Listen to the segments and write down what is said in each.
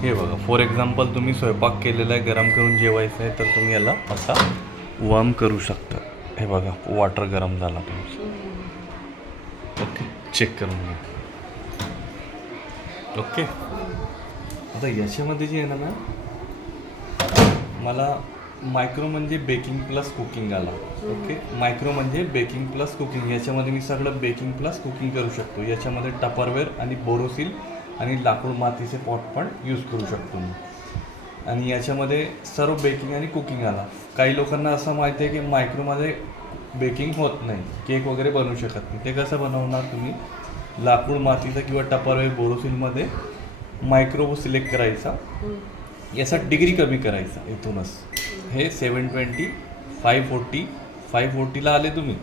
हे बघा, for example तुम्ही स्वयंपाक केलेला आहे, गरम करून जेवायचं आहे, तर तुम्ही याला असा वार्म करू शकता. हे बघा, वॉटर गरम झाला तुमचं. ओके, चेक करून घ्या. ओके, आता याच्यामध्ये जे आहे ना मॅम, मला मायक्रो म्हणजे बेकिंग प्लस कुकिंग आला. ओके, मायक्रो म्हणजे बेकिंग प्लस कुकिंग. याच्यामध्ये मी सगळं बेकिंग प्लस कुकिंग करू शकतो. याच्यामध्ये टपरवेअर आणि बोरोसिल आणि लाकूड मातीचे पॉट पण यूज करू शकतो मी. आणि याच्यामध्ये सर्व बेकिंग आणि कुकिंग आला. काही लोकांना असं माहिती आहे की मायक्रोमध्ये बेकिंग होत नाही, केक वगैरे बनवू शकत नाही. ते कसं बनवणार तुम्ही? लाकूड मातीचा किंवा टपरवेअर बोरोसिलमध्ये मायक्रो सिलेक्ट करायचा, याचा डिग्री कमी करायचा इथूनच. हे 720, 540, 540ला आले तुम्ही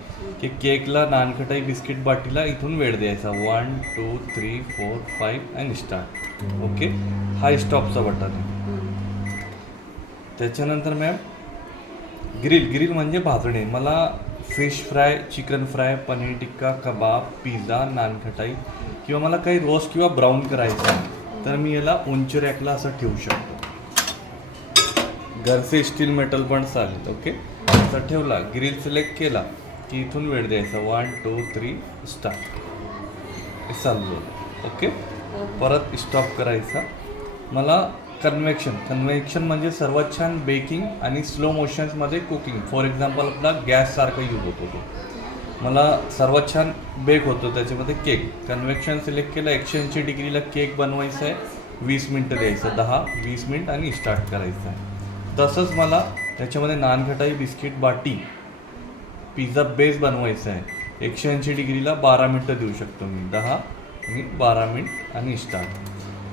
की केकला, नानखटाई, बिस्किट बाटीला इथून वेळ द्यायचा. 1 2 3 4 5 आणि स्टार्ट. ओके, हा स्टॉपचा बटन आहे. त्याच्यानंतर मॅम ग्रिल म्हणजे भाजणे. मला fish fry, chicken fry, paneer tikka, kebab, pizza, nankhatai किंवा मला काही रोस्ट किंवा ब्राऊन करायचं आहे, तर मी याला उंच रॅकला असं ठेवू शकतो. घरचे स्टील मेटल पण चालेल. ओके, असं ठेवला, ग्रिल सिलेक्ट केला की इथून वेळ द्यायचा. 1 2 3 स्टार्ट. चालू. ओके, परत स्टॉप करायचा. मला कन्व्हेक्शन म्हणजे सर्वात छान बेकिंग आणि स्लो मोशन्समध्ये कुकिंग. फॉर एक्झाम्पल आपला गॅससारखा यूज होतो तो. मला सर्वात छान बेक होतो त्याच्यामध्ये केक. कन्व्हेक्शन सिलेक्ट केलं, 180 डिग्रीला केक बनवायचा आहे, 20 मिनटं द्यायचं, 10-20 मिनिट आणि स्टार्ट करायचं आहे. तसंच मला त्याच्यामध्ये नानखटाई, बिस्किट बाटी, पिझ्झा बेस बनवायचा आहे, 180 डिग्रीला 12 मिनटं देऊ शकतो मी, 10 आणि 12 मिनिट आणि स्टार्ट.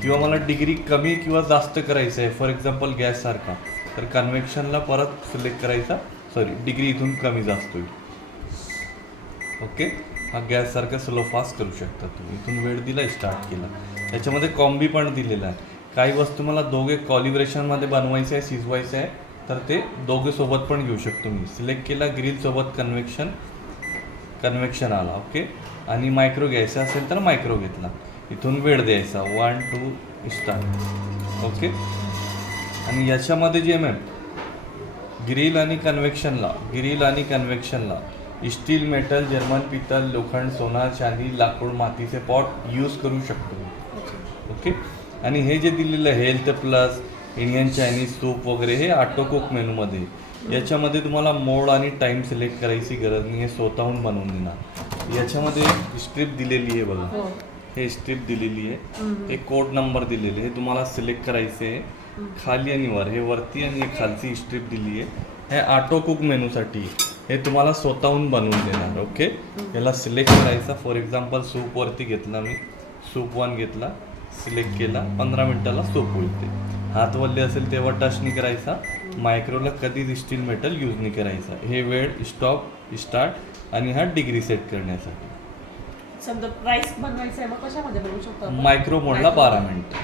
किंवा मला डिग्री कमी किंवा जास्त करायचं आहे, फॉर एक्झाम्पल गॅससारखा, तर कन्व्हेक्शनला परत सिलेक्ट करायचा, डिग्री इथून कमी जास्त होईल. ओके, हा गॅससारखा स्लो फास्ट करू शकता तुम्ही. इथून वेळ दिला, स्टार्ट केला. याच्यामध्ये कॉम्बी पण दिलेला आहे. काही वस्तू मला दोघे कॉलिब्रेशनमध्ये बनवायचं आहे, शिजवायचं आहे, तर ते दोघे सोबत पण घेऊ शकतो मी. सिलेक्ट केला, ग्रिलसोबत कन्व्हेक्शन आला. ओके, आणि मायक्रो घ्यायचा असेल तर मायक्रो घेतला. इथून वेळ द्यायचा, 1 2 स्टार्ट. ओके, आणि याच्यामध्ये जे मॅम ग्रिल आणि कन्व्हेक्शनला स्टील, मेटल, जर्मन, पितल, लोखंड, सोना, चांदी, लाकूड, मातीचे पॉट यूज करू शकतो. ओके, आणि हे जे दिलेलं आहे health plus, Indian Chinese, soup वगैरे, हे ऑटो कुक मेनूमध्ये. याच्यामध्ये तुम्हाला मोड आणि टाईम सिलेक्ट करायची गरज नाही, हे स्वतःहून बनवून देणार. याच्यामध्ये स्ट्रिप दिलेली आहे बघा, हे स्ट्रिप दिलेली आहे, हे कोड नंबर दिलेले, हे तुम्हाला सिलेक्ट करायचे आहे. खाली आणि वर, हे वरती आणि हे खालची स्ट्रिप दिली आहे. हे ऑटो कुक मेनूसाठी, हे तुम्हाला स्वतःहून बनवून देणार. ओके, याला सिलेक्ट करायचा. फॉर एक्झाम्पल सूपवरती घेतला मी, सूप 1 घेतला, सिलेक्ट केला, 15 मिनटाला सूप होईल. हात वल्ले असेल तेव्हा टच नाही करायचा. मायक्रोला कधीच स्टील मेटल यूज नाही करायचा. हे वेळ, स्टॉप, स्टार्ट आणि हा डिग्री सेट करण्यासाठी. समजा राईस बनवायचं आहे, मग कशामध्ये बनवू शकतो? मायक्रो मोडला 12 मिनिट.